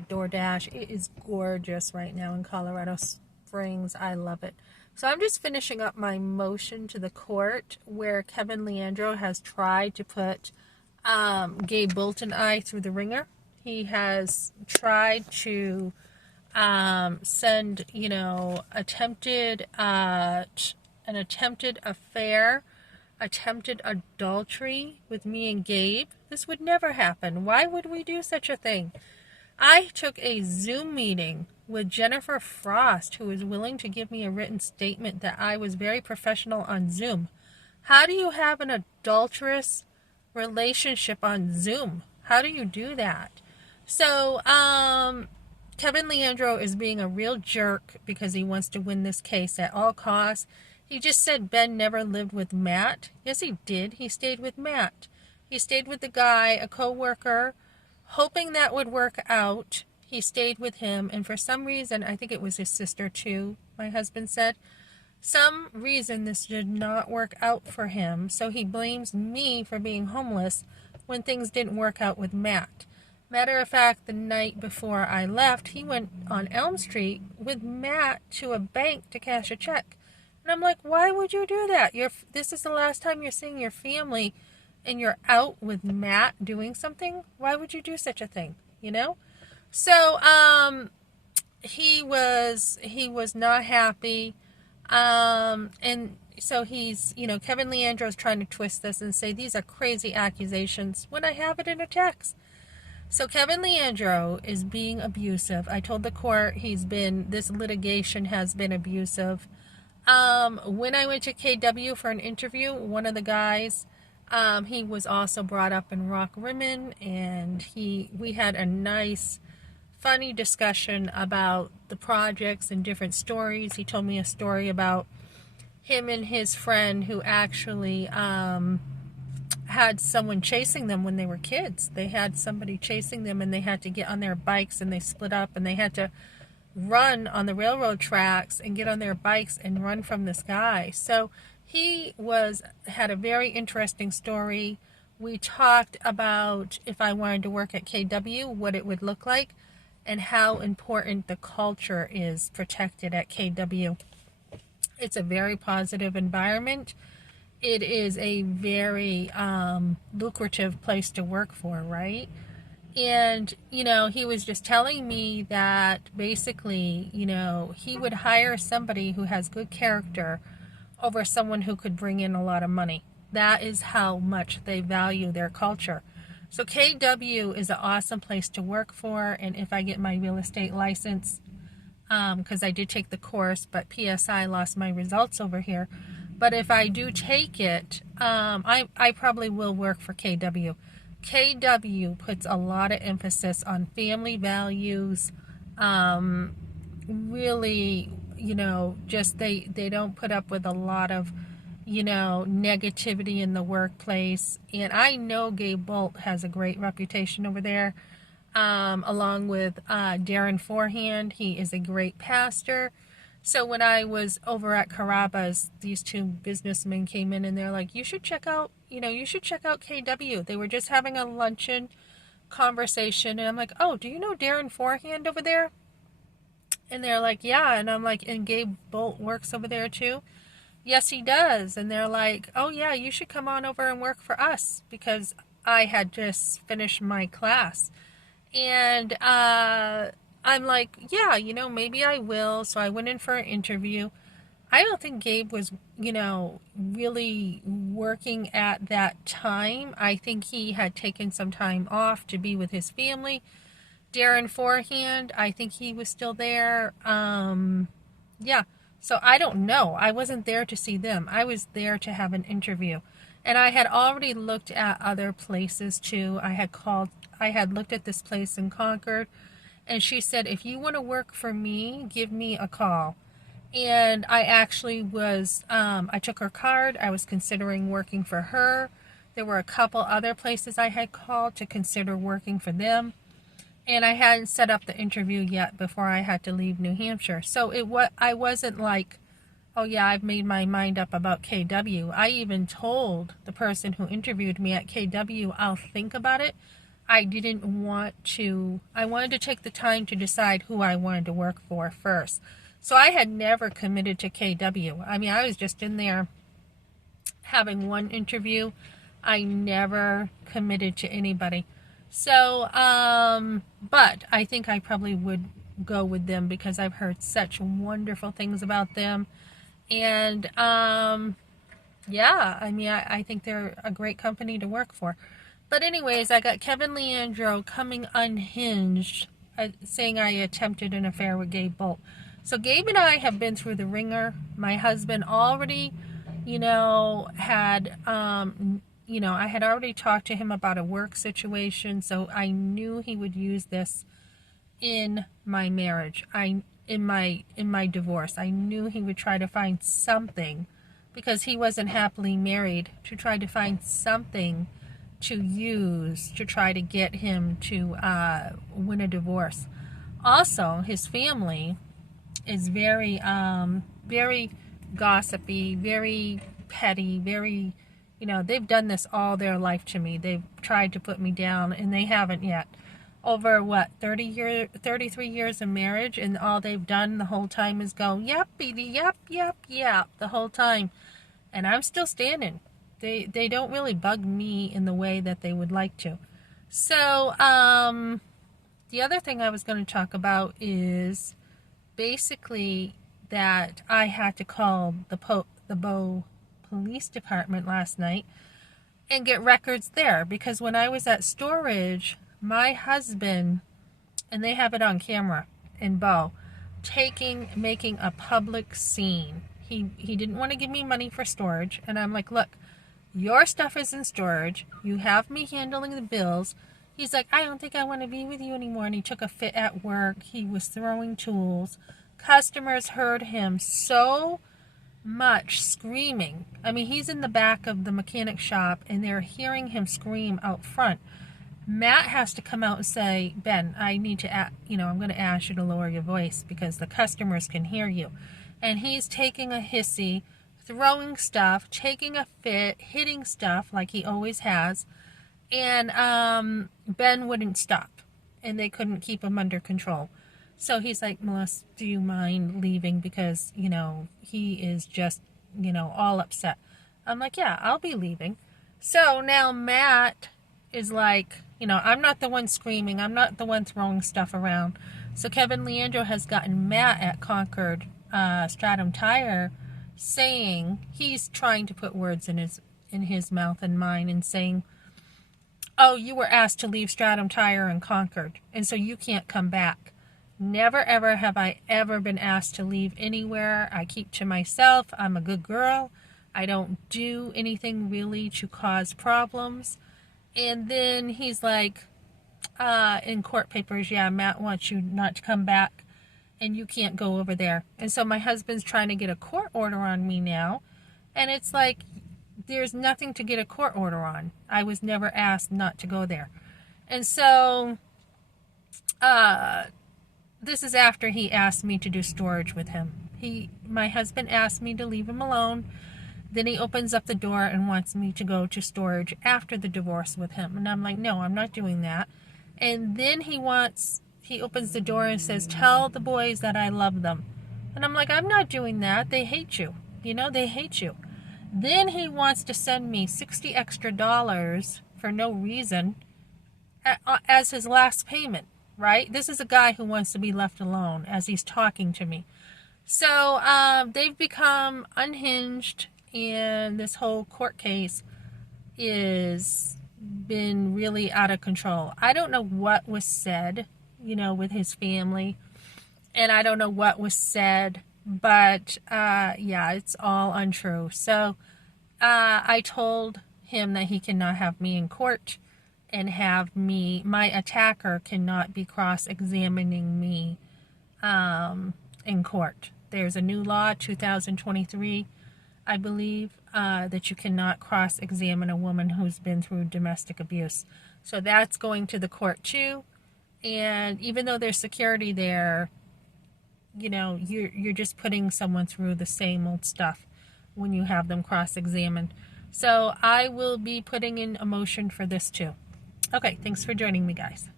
to DoorDash. It is gorgeous right now in Colorado Springs. I love it. So I'm just finishing up my motion to the court where Kevin Leandro has tried to put Gabe Bult and I through the ringer. He has tried to send, an attempted affair, attempted adultery with me and Gabe. This would never happen. Why would we do such a thing? I took a Zoom meeting with Jennifer Frost, who was willing to give me a written statement that I was very professional on Zoom. How do you have an adulterous relationship on Zoom? How do you do that? So, Kevin Leandro is being a real jerk because he wants to win this case at all costs. He just said Ben never lived with Matt. Yes, he did. He stayed with Matt. He stayed with the guy, a co-worker, hoping that would work out. He stayed with him, and for some reason, I think it was his sister too, my husband said, some reason this did not work out for him, so he blames me for being homeless when things didn't work out with Matt. Matter of fact, the night before I left, he went on Elm Street with Matt to a bank to cash a check. And I'm like, why would you do that? This is the last time you're seeing your family and you're out with Matt doing something. Why would you do such a thing? So he was not happy. And so he's, Kevin Leandro is trying to twist this and say these are crazy accusations when I have it in a text. So Kevin Leandro is being abusive. I told the court this litigation has been abusive. When I went to KW for an interview, one of the guys, he was also brought up in Rock Rimmon, and we had a nice, funny discussion about the projects and different stories. He told me a story about him and his friend who actually, had someone chasing them when they were kids. They had somebody chasing them and they had to get on their bikes and they split up and they had to run on the railroad tracks and get on their bikes and run from this guy. So he had a very interesting story. We talked about if I wanted to work at KW, what it would look like and how important the culture is protected at KW. It's a very positive environment. It is a very lucrative place to work for, right? And, he was just telling me that basically, he would hire somebody who has good character over someone who could bring in a lot of money. That is how much they value their culture. So KW is an awesome place to work for. And if I get my real estate license, because I did take the course, but PSI lost my results over here. But if I do take it, I probably will work for KW. KW puts a lot of emphasis on family values. Really, just they don't put up with a lot of, negativity in the workplace. And I know Gabe Bult has a great reputation over there, along with Darren Forehand. He is a great pastor. So when I was over at Carrabba's, these two businessmen came in and they're like, you should check out KW. They were just having a luncheon conversation. And I'm like, oh, do you know Darren Forehand over there? And they're like, yeah. And I'm like, and Gabe Bolt works over there too? Yes, he does. And they're like, oh yeah, you should come on over and work for us, because I had just finished my class. And, I'm like, yeah, maybe I will. So I went in for an interview. I don't think Gabe was, really working at that time. I think he had taken some time off to be with his family. Darren Forehand, I think he was still there. Yeah. So I don't know. I wasn't there to see them. I was there to have an interview. And I had already looked at other places too. I had looked at this place in Concord. And she said, if you want to work for me, give me a call. And I actually I took her card. I was considering working for her. There were a couple other places I had called to consider working for them. And I hadn't set up the interview yet before I had to leave New Hampshire. So I wasn't like, oh yeah, I've made my mind up about KW. I even told the person who interviewed me at KW, I'll think about it. I didn't want to, I wanted to take the time to decide who I wanted to work for first. So I had never committed to KW. I mean, I was just in there having one interview. I never committed to anybody. So, but I think I probably would go with them because I've heard such wonderful things about them. And, yeah, I mean, I think they're a great company to work for. But anyways, I got Kevin Leandro coming unhinged, saying I attempted an affair with Gabe Bult. So Gabe and I have been through the ringer. My husband already, had, I had already talked to him about a work situation, so I knew he would use this in my marriage. In my divorce. I knew he would try to find something, because he wasn't happily married, to try to find something to use to try to get him to win a divorce. Also, his family is very, very gossipy, very petty, very, they've done this all their life to me. They've tried to put me down, and they haven't yet. Over 33 years of marriage, and all they've done the whole time is go, yep, baby, yep, yep, yep, the whole time. And I'm still standing. They don't really bug me in the way that they would like to. So, the other thing I was going to talk about is basically that I had to call the Bow Police Department last night and get records there, because when I was at storage, my husband, and they have it on camera in Bow, making a public scene. He didn't want to give me money for storage, and I'm like, look, your stuff is in storage. You have me handling the bills. He's like, I don't think I want to be with you anymore. And he took a fit at work. He was throwing tools. Customers heard him so much screaming. I mean, he's in the back of the mechanic shop, and they're hearing him scream out front. Matt has to come out and say, Ben, I need to, I'm going to ask you to lower your voice because the customers can hear you. And he's taking a hissy, throwing stuff, taking a fit, hitting stuff like he always has. And Ben wouldn't stop, and they couldn't keep him under control. So he's like, Melissa, do you mind leaving? Because, he is just, all upset. I'm like, yeah, I'll be leaving. So now Matt is like, I'm not the one screaming. I'm not the one throwing stuff around. So Kevin Leandro has gotten Matt at Concord Stratum Tire, saying, he's trying to put words in his mouth and mine, and saying, oh, you were asked to leave Stratum Tire in Concord, and so you can't come back. Never ever have I ever been asked to leave anywhere. I keep to myself. I'm a good girl. I don't do anything really to cause problems. And then he's like, in court papers, yeah, Matt wants you not to come back, and you can't go over there. And so my husband's trying to get a court order on me now. And it's like, there's nothing to get a court order on. I was never asked not to go there. And so, this is after he asked me to do storage with him. My husband asked me to leave him alone. Then he opens up the door and wants me to go to storage after the divorce with him. And I'm like, no, I'm not doing that. And then he opens the door and says, tell the boys that I love them. And I'm like, I'm not doing that. They hate you. They hate you. Then he wants to send me $60 extra for no reason as his last payment, right? This is a guy who wants to be left alone as he's talking to me. So they've become unhinged, and this whole court case is been really out of control. I don't know what was said, with his family, and I don't know what was said, but yeah, it's all untrue. So I told him that he cannot have me in court, and my attacker cannot be cross-examining me in court. There's a new law, 2023, I believe, that you cannot cross-examine a woman who's been through domestic abuse. So that's going to the court too. And even though there's security there, you're just putting someone through the same old stuff when you have them cross-examined. So I will be putting in a motion for this too. Okay, thanks for joining me, guys.